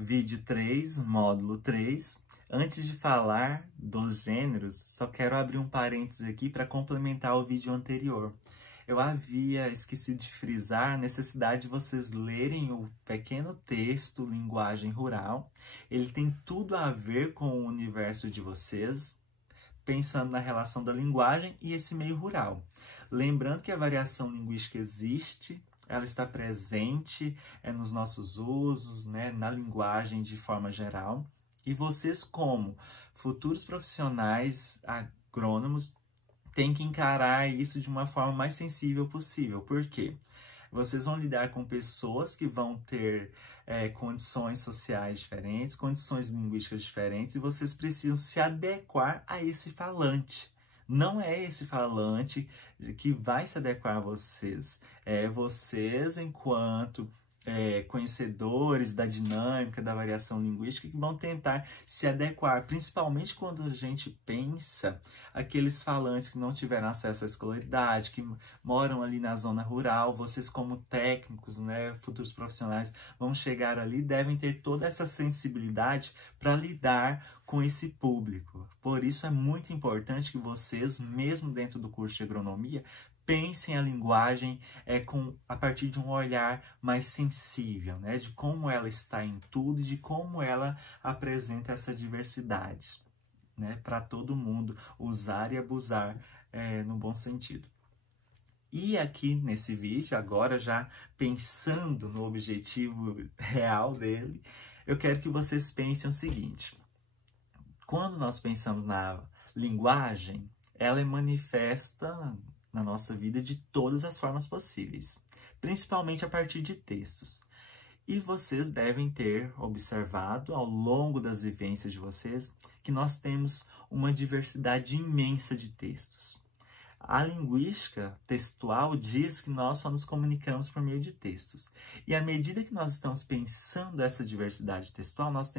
Vídeo 3, módulo 3. Antes de falar dos gêneros, só quero abrir um parênteses aqui para complementar o vídeo anterior. Eu havia esquecido de frisar a necessidade de vocês lerem o pequeno texto Linguagem Rural. Ele tem tudo a ver com o universo de vocês, pensando na relação da linguagem e esse meio rural. Lembrando que a variação linguística existe, ela está presente nos nossos usos, na linguagem de forma geral. E vocês, como futuros profissionais agrônomos, têm que encarar isso de uma forma mais sensível possível. Por quê? Vocês vão lidar com pessoas que vão ter condições sociais diferentes, condições linguísticas diferentes, e vocês precisam se adequar a esse falante. Não é esse falante que vai se adequar a vocês. É vocês, enquanto conhecedores da dinâmica, da variação linguística, que vão tentar se adequar, principalmente quando a gente pensa aqueles falantes que não tiveram acesso à escolaridade, que moram ali na zona rural. Vocês, como técnicos, futuros profissionais, vão chegar ali, devem ter toda essa sensibilidade para lidar com esse público. Por isso é muito importante que vocês, mesmo dentro do curso de agronomia, pensem a linguagem a partir de um olhar mais sensível, de como ela está em tudo e de como ela apresenta essa diversidade, para todo mundo usar e abusar no bom sentido. E aqui nesse vídeo, agora já pensando no objetivo real dele, eu quero que vocês pensem o seguinte: quando nós pensamos na linguagem, ela é manifesta na nossa vida de todas as formas possíveis, principalmente a partir de textos. E vocês devem ter observado ao longo das vivências de vocês que nós temos uma diversidade imensa de textos. A linguística textual diz que nós só nos comunicamos por meio de textos. E à medida que nós estamos pensando essa diversidade textual, nós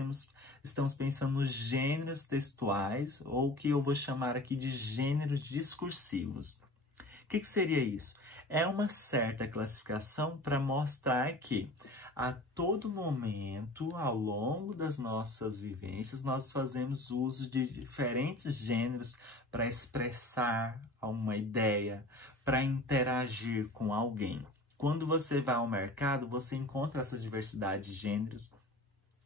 estamos pensando nos gêneros textuais, ou o que eu vou chamar aqui de gêneros discursivos. O que seria isso? É uma certa classificação para mostrar que a todo momento, ao longo das nossas vivências, nós fazemos uso de diferentes gêneros para expressar uma ideia, para interagir com alguém. Quando você vai ao mercado, você encontra essa diversidade de gêneros.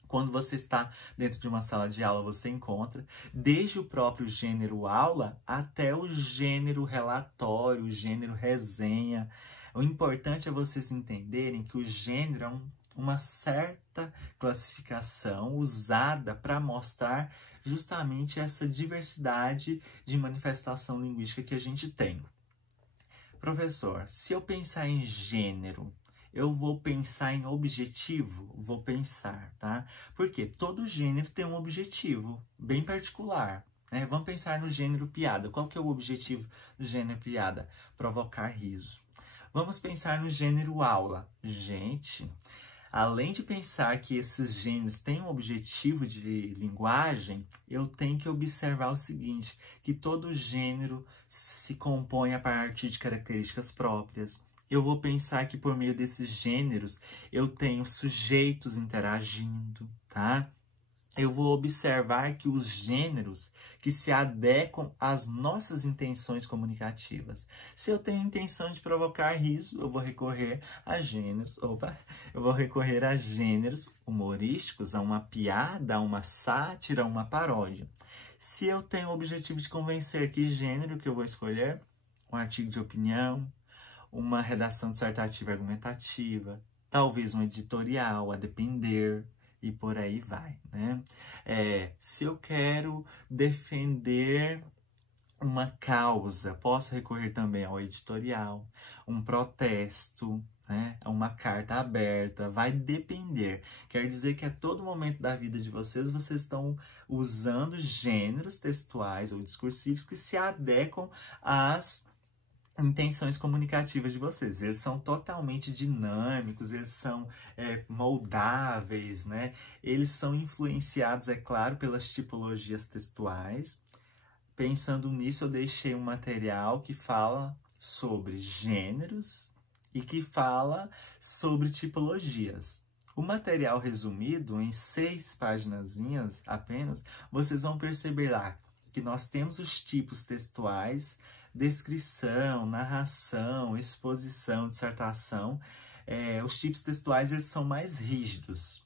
Quando você está dentro de uma sala de aula, você encontra desde o próprio gênero aula até o gênero relatório, o gênero resenha. O importante é vocês entenderem que o gênero é uma certa classificação usada para mostrar justamente essa diversidade de manifestação linguística que a gente tem. Professor, se eu pensar em gênero, eu vou pensar em objetivo? Vou pensar, tá? Porque todo gênero tem um objetivo bem particular, Vamos pensar no gênero piada. Qual que é o objetivo do gênero piada? Provocar riso. Vamos pensar no gênero aula. Gente, além de pensar que esses gêneros têm um objetivo de linguagem, eu tenho que observar o seguinte, que todo gênero se compõe a partir de características próprias. Eu vou pensar que por meio desses gêneros eu tenho sujeitos interagindo, tá? Eu vou observar que os gêneros que se adequam às nossas intenções comunicativas. Se eu tenho intenção de provocar riso, eu vou recorrer a gêneros, humorísticos, a uma piada, a uma sátira, a uma paródia. Se eu tenho o objetivo de convencer, que gênero que eu vou escolher? Um artigo de opinião, uma redação dissertativa argumentativa, talvez um editorial, a depender, e por aí vai, se eu quero defender uma causa, posso recorrer também ao editorial, um protesto, uma carta aberta, vai depender. Quer dizer que a todo momento da vida de vocês estão usando gêneros textuais ou discursivos que se adequam às intenções comunicativas de vocês. Eles são totalmente dinâmicos, eles são moldáveis, Eles são influenciados, é claro, pelas tipologias textuais. Pensando nisso, eu deixei um material que fala sobre gêneros e que fala sobre tipologias. O material resumido, em 6 paginazinhas apenas, vocês vão perceber lá que nós temos os tipos textuais, descrição, narração, exposição, dissertação. Os tipos textuais eles são mais rígidos.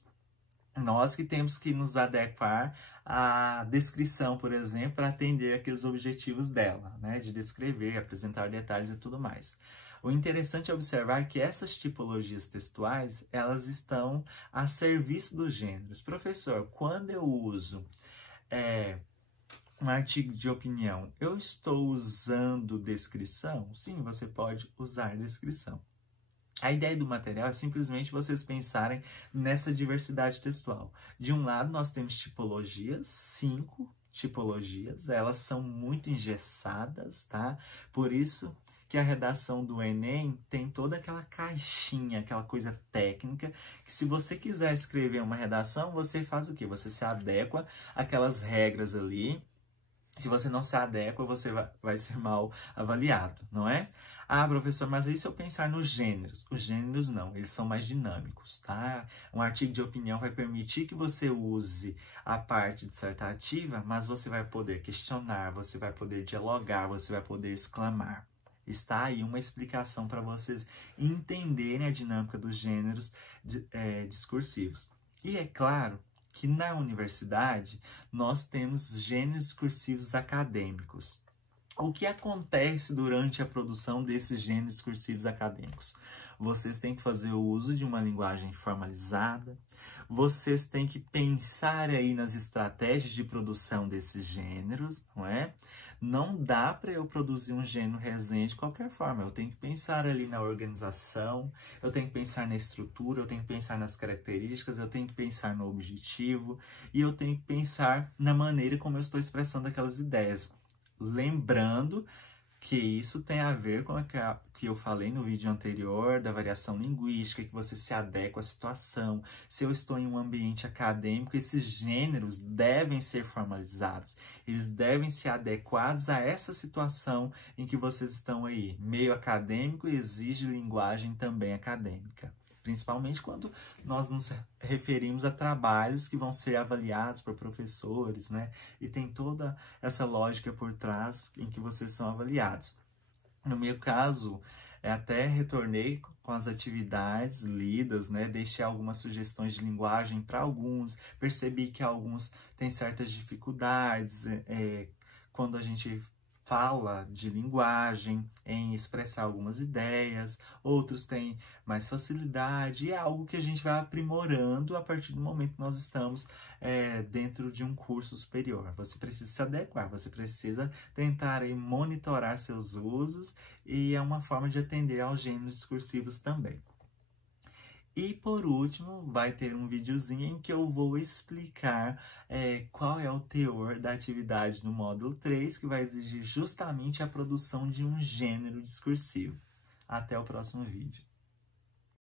Nós que temos que nos adequar à descrição, por exemplo, para atender aqueles objetivos dela, né? De descrever, apresentar detalhes e tudo mais. O interessante é observar que essas tipologias textuais, elas estão a serviço dos gêneros. Professor, quando eu uso um artigo de opinião, eu estou usando descrição? Sim, você pode usar descrição. A ideia do material é simplesmente vocês pensarem nessa diversidade textual. De um lado, nós temos tipologias, 5 tipologias, elas são muito engessadas, tá? Por isso que a redação do Enem tem toda aquela caixinha, aquela coisa técnica, que se você quiser escrever uma redação, você faz o quê? Você se adequa àquelas regras ali. Se você não se adequa, você vai ser mal avaliado, não é? Ah, professor, mas aí se eu pensar nos gêneros? Os gêneros não, eles são mais dinâmicos, tá? Um artigo de opinião vai permitir que você use a parte dissertativa, mas você vai poder questionar, você vai poder dialogar, você vai poder exclamar. Está aí uma explicação para vocês entenderem a dinâmica dos gêneros discursivos. E é claro que na universidade nós temos gêneros discursivos acadêmicos. O que acontece durante a produção desses gêneros discursivos acadêmicos? Vocês têm que fazer o uso de uma linguagem formalizada, vocês têm que pensar aí nas estratégias de produção desses gêneros, não é? Não dá para eu produzir um gênero resenha de qualquer forma. Eu tenho que pensar ali na organização, eu tenho que pensar na estrutura, eu tenho que pensar nas características, eu tenho que pensar no objetivo e eu tenho que pensar na maneira como eu estou expressando aquelas ideias. Lembrando que isso tem a ver com o que eu falei no vídeo anterior, da variação linguística, que você se adequa à situação. Se eu estou em um ambiente acadêmico, esses gêneros devem ser formalizados. Eles devem ser adequados a essa situação em que vocês estão aí. Meio acadêmico exige linguagem também acadêmica. Principalmente quando nós nos referimos a trabalhos que vão ser avaliados por professores, né? E tem toda essa lógica por trás em que vocês são avaliados. No meu caso, até retornei com as atividades lidas, né? Deixei algumas sugestões de linguagem para alguns, percebi que alguns têm certas dificuldades quando a gente fala de linguagem, em expressar algumas ideias, outros têm mais facilidade, e é algo que a gente vai aprimorando a partir do momento que nós estamos dentro de um curso superior. Você precisa se adequar, você precisa tentar aí, monitorar seus usos, e é uma forma de atender aos gêneros discursivos também. E por último, vai ter um videozinho em que eu vou explicar qual é o teor da atividade no módulo 3, que vai exigir justamente a produção de um gênero discursivo. Até o próximo vídeo.